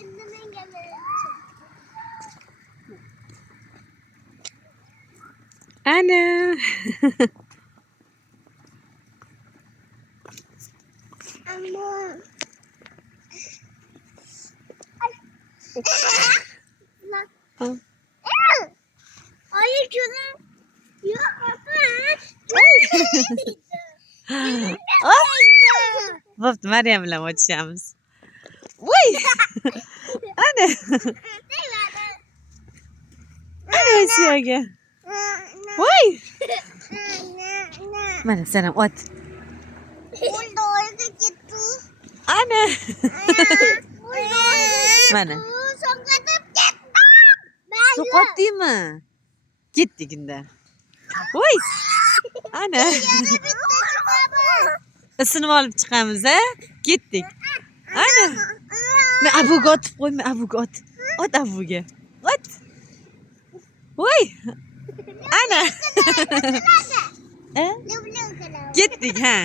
Endi menga Ana. ammo Ay şunu yok Bo'pti, Maryam bilan o'tishamiz. Voy! Ana. Ana Osiyoga. Voy! Mana sen ham ot. Ana. Mana. So'qotdingmi? Ketdik unda. Voy! Ana. Isinib olib chiqamiz, a? Ketdik. Ana. Men abuga otib qo'yma, abuga ot. Ot abuga. Ot. Voy! Ana. Ketdik, ha.